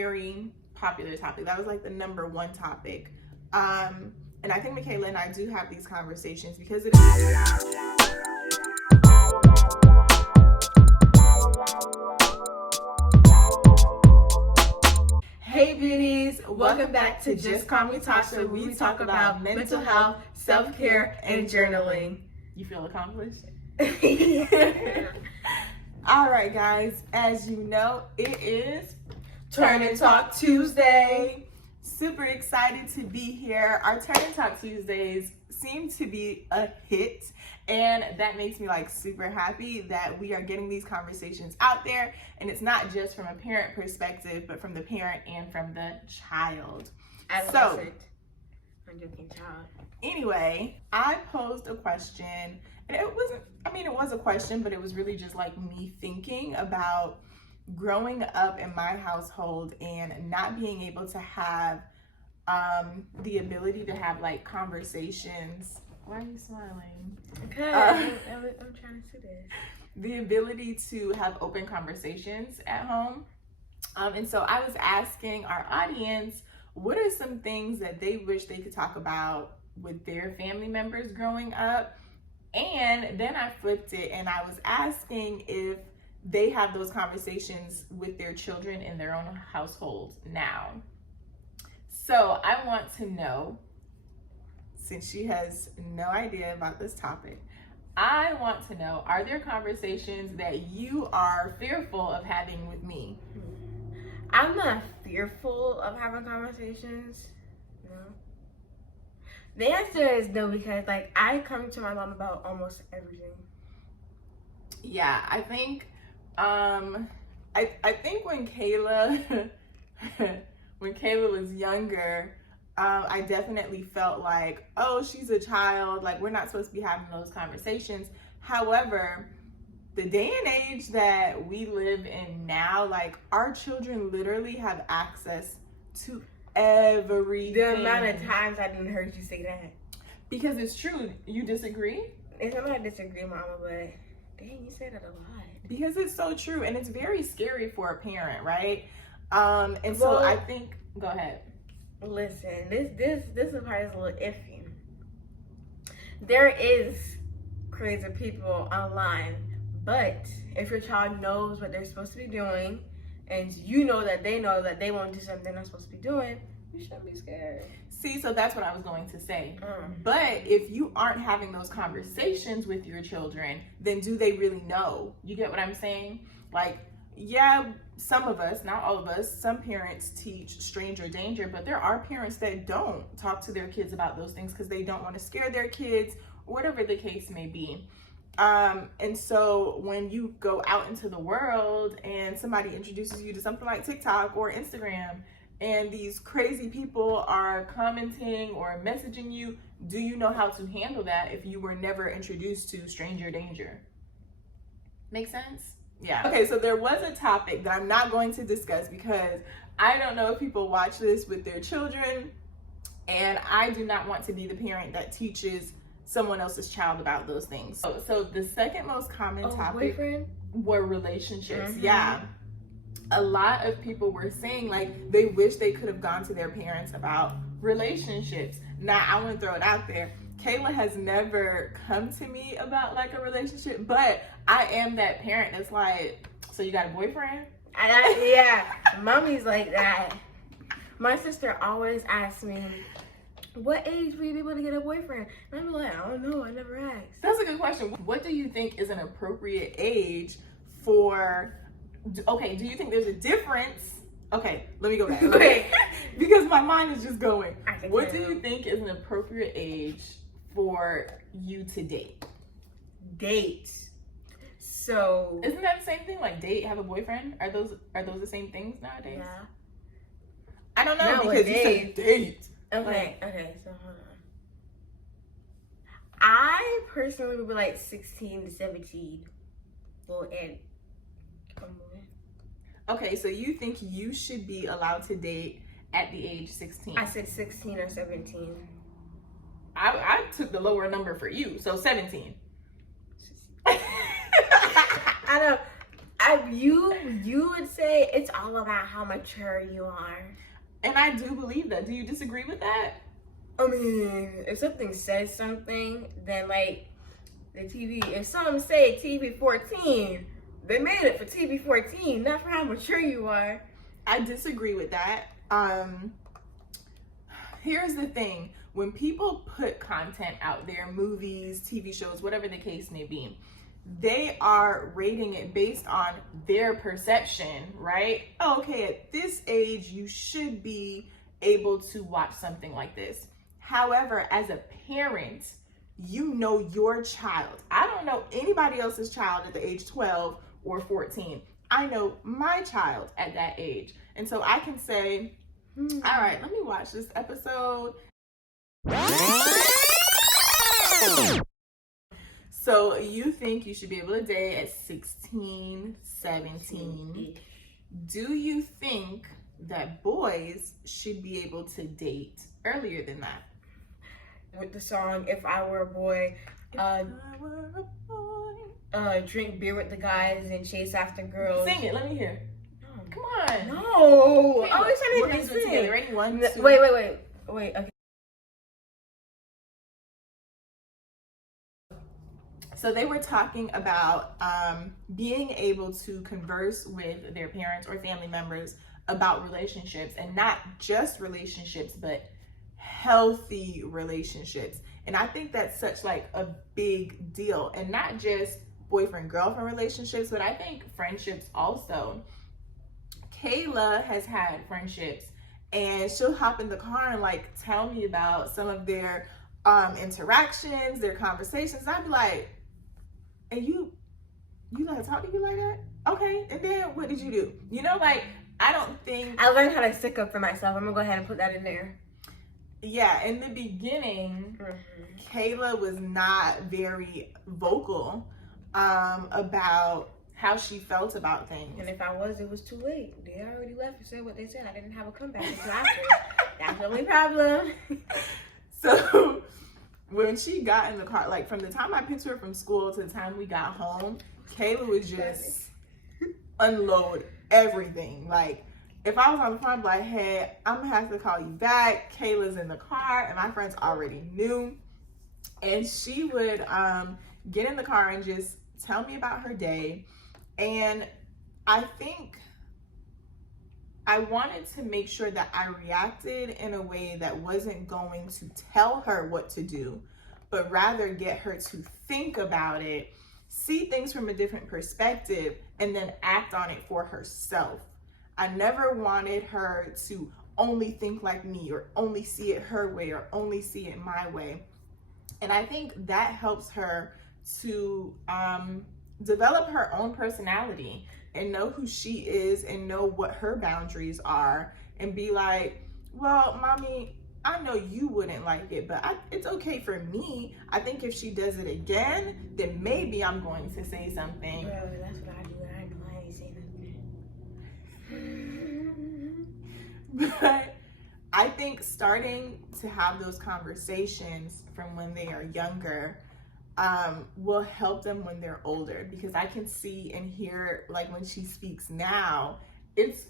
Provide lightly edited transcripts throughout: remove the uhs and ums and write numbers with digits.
very popular topic. That was like the number one topic. And I think Michaela and I do have these conversations because it is. Hey beauties, welcome back to Just Call Me Tasha. We talk about mental health, self-care, and journaling. You feel accomplished? All right, guys, as you know, it is Turn and Talk Tuesday. Super excited to be here. Our Turn and Talk Tuesdays seem to be a hit, and that makes me like super happy that we are getting these conversations out there, and it's not just from a parent perspective, but from the parent and from the child. Adolescent. I'm joking, child. Anyway, I posed a question, and it was a question, but it was really just like me thinking about growing up in my household and not being able to have the ability to have like conversations. Why are you smiling? Because I'm trying to see this. The ability to have open conversations at home. And so I was asking our audience, what are some things that they wish they could talk about with their family members growing up? And then I flipped it and I was asking if they have those conversations with their children in their own households now. So I want to know, since she has no idea about this topic, I want to know, are there conversations that you are fearful of having with me? I'm not fearful of having conversations. No. The answer is no, because like I come to my mom about almost everything. Yeah, I think I think when Kayla was younger, I definitely felt like, oh, she's a child, like we're not supposed to be having those conversations. However, the day and age that we live in now, like our children literally have access to everything. The amount of times I didn't hear you say that. Because it's true. You disagree? It's not that I disagree, Mama, but dang, you say that a lot. Because it's so true, and it's very scary for a parent, right? So I think, go ahead. Listen, this part is a little iffy. There is crazy people online, but if your child knows what they're supposed to be doing, and you know that they won't do something they're not supposed to be doing, you shouldn't be scared. See, so that's what I was going to say. But if you aren't having those conversations with your children, then do they really know? You get what I'm saying? Like, yeah, some of us, not all of us, some parents teach stranger danger, but there are parents that don't talk to their kids about those things because they don't want to scare their kids, or whatever the case may be. And so when you go out into the world and somebody introduces you to something like TikTok or Instagram, and these crazy people are commenting or messaging you, do you know how to handle that if you were never introduced to stranger danger? Make sense? Yeah. Okay, so there was a topic that I'm not going to discuss because I don't know if people watch this with their children, and I do not want to be the parent that teaches someone else's child about those things. So the second most common topic were relationships. Mm-hmm. Yeah. A lot of people were saying like they wish they could have gone to their parents about relationships. Now I want to throw it out there. Kayla has never come to me about like a relationship, but I am that parent that's like, so you got a boyfriend? Yeah, mommy's like that. My sister always asks me, what age will you be able to get a boyfriend? And I'm like, I don't know, I never asked. That's a good question. What do you think is an appropriate age for... Okay, do you think there's a difference? Okay, let me go back. Okay. Because my mind is just going. What do you think is an appropriate age for you to date? Date. So isn't that the same thing? Like date, have a boyfriend? Are those the same things nowadays? Yeah. I don't know because you said date. Okay, so hold on. I personally would be like 16 to 17. Well, and okay, so you think you should be allowed to date at the age 16? I said 16 or 17. I took the lower number for you, so 17. I You would say it's all about how mature you are. And I do believe that. Do you disagree with that? I mean, if something says something, then like the TV, if some say TV 14, they made it for TV 14, not for how mature you are. I disagree with that. Here's the thing. When people put content out there, movies, TV shows, whatever the case may be, they are rating it based on their perception, right? Oh, okay, at this age, you should be able to watch something like this. However, as a parent, you know your child. I don't know anybody else's child at the age 12 or 14. I know my child at that age. And so I can say, all right, let me watch this episode. So you think you should be able to date at 16, 17. Do you think that boys should be able to date earlier than that? With the song "If I Were a Boy," drink beer with the guys and chase after girls. Sing it. Let me hear. No. Come on. No. Okay, I was trying we're to gonna do it together. Ready? 1, 2. Wait. Okay. So they were talking about being able to converse with their parents or family members about relationships, and not just relationships, but healthy relationships. And I think that's such like a big deal, and not just boyfriend-girlfriend relationships, but I think friendships also. Kayla has had friendships, and she'll hop in the car and like tell me about some of their interactions, their conversations. I'd be like, and you let her talk to you like that? Okay, and then what did you do? You know, like, I don't think... I learned how to stick up for myself. I'm gonna go ahead and put that in there. Yeah, in the beginning, Kayla was not very vocal about how she felt about things. And if I was, it was too late. They already left and said what they said. I didn't have a comeback until after. That's the only problem. So when she got in the car, like from the time I picked her from school to the time we got home, Kayla would just unload everything. Like, if I was on the phone, I'd be like, hey, I'm gonna have to call you back. Kayla's in the car, and my friends already knew. And she would get in the car and just tell me about her day. And I think I wanted to make sure that I reacted in a way that wasn't going to tell her what to do, but rather get her to think about it, see things from a different perspective, and then act on it for herself. I never wanted her to only think like me, or only see it her way, or only see it my way. And I think that helps her to develop her own personality and know who she is and know what her boundaries are, and be like, well, mommy, I know you wouldn't like it, but it's okay for me. I think if she does it again, then maybe I'm going to say something. Bro, that's what I do. I know I ain't saying nothing. But I think starting to have those conversations from when they are younger will help them when they're older, because I can see and hear, like, when she speaks now, it's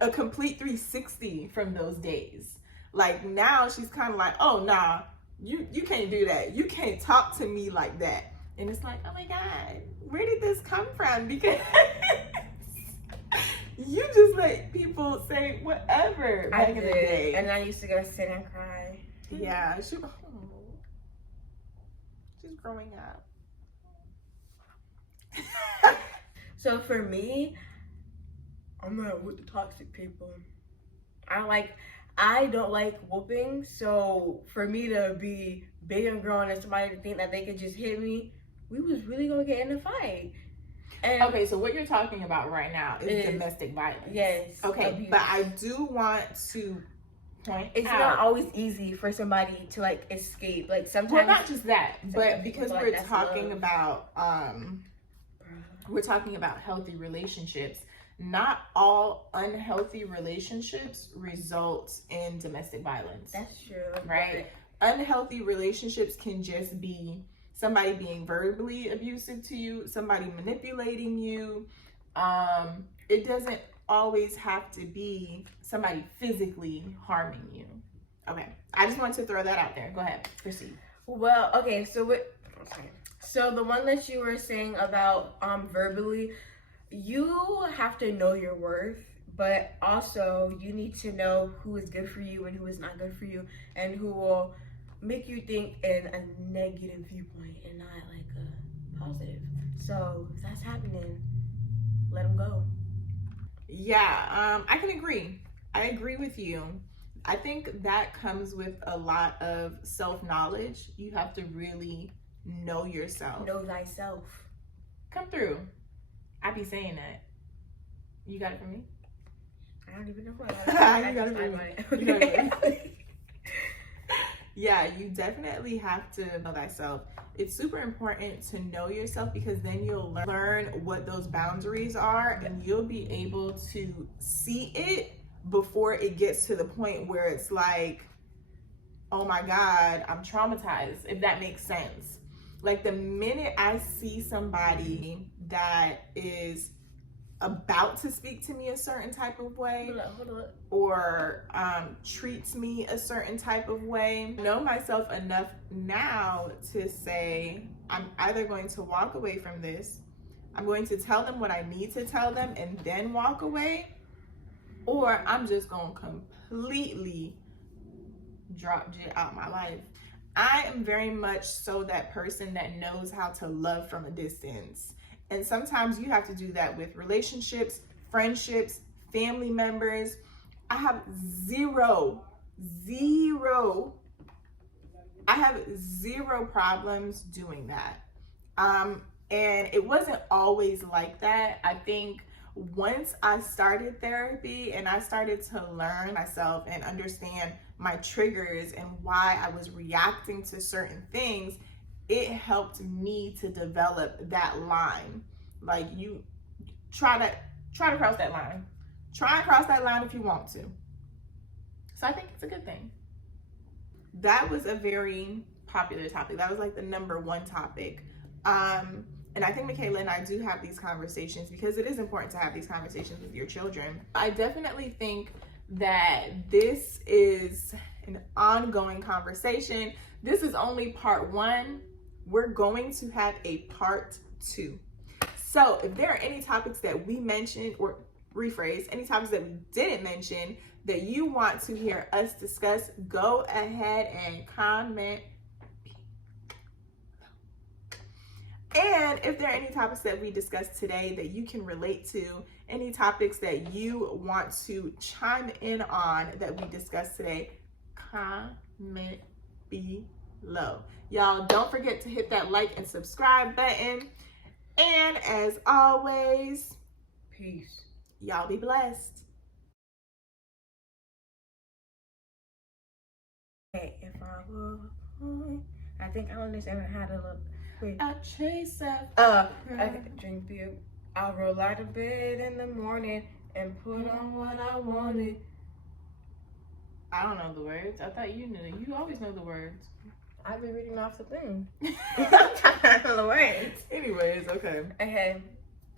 a complete 360 from those days. Like, now she's kind of like, oh, nah, you can't do that. You can't talk to me like that. And it's like, oh my God, where did this come from? Because you just let people say whatever back in the day. And I used to go sit and cry. Yeah, she's growing up. So for me, I'm not with the toxic people. I don't like whooping, so for me to be big and grown and somebody to think that they could just hit me, we was really gonna get in a fight. And okay, so what you're talking about right now is domestic violence. Yes. Okay, abuse. but I do want to point it's out, not always easy for somebody to like escape. Like sometimes, well, not just that, but because like we're that's talking love. about we're talking about healthy relationships. Not all unhealthy relationships result in domestic violence. That's true. Right? Unhealthy relationships can just be somebody being verbally abusive to you, somebody manipulating you, It doesn't always have to be somebody physically harming you. Okay, I just wanted to throw that out there. Go ahead, proceed. Well, okay, so the one that you were saying about verbally, you have to know your worth, but also you need to know who is good for you and who is not good for you, and who will make you think in a negative viewpoint and not like a positive. So if that's happening, let them go. Yeah, I can agree. I agree with you. I think that comes with a lot of self-knowledge. You have to really know yourself. Know thyself. Come through. I be saying that. You got it from me? I don't even know what You got it from me. You got it from me. Yeah, you definitely have to know thyself. It's super important to know yourself, because then you'll learn what those boundaries are, and you'll be able to see it before it gets to the point where it's like, oh my God, I'm traumatized, if that makes sense. Like the minute I see somebody that is about to speak to me a certain type of way, hold up. or treats me a certain type of way, I know myself enough now to say, I'm either going to walk away from this, I'm going to tell them what I need to tell them and then walk away, or I'm just going to completely drop Jit out my life. I am very much so that person that knows how to love from a distance. And sometimes you have to do that with relationships, friendships, family members. I have zero problems doing that. And it wasn't always like that. I think once I started therapy and I started to learn myself and understand my triggers and why I was reacting to certain things, it helped me to develop that line. Like, you try to cross that line. Try and cross that line if you want to. So I think it's a good thing. That was a very popular topic. That was like the #1 topic. And I think Michaela and I do have these conversations because it is important to have these conversations with your children. I definitely think that this is an ongoing conversation. This is only part 1. We're going to have a part 2. So if there are any topics that we mentioned, or rephrase, any topics that we didn't mention that you want to hear us discuss, go ahead and comment. And if there are any topics that we discussed today that you can relate to, any topics that you want to chime in on that we discussed today, comment below. Y'all, don't forget to hit that like and subscribe button. And as always, peace. Y'all be blessed. Hey, if I were, I think I understand how to look. I chase I could drink beer. I roll out of bed in the morning and put on what I wanted. I don't know the words. I thought you knew. You always know the words. I've been reading off the thing. I'm trying to know the words. Anyways, okay. Okay.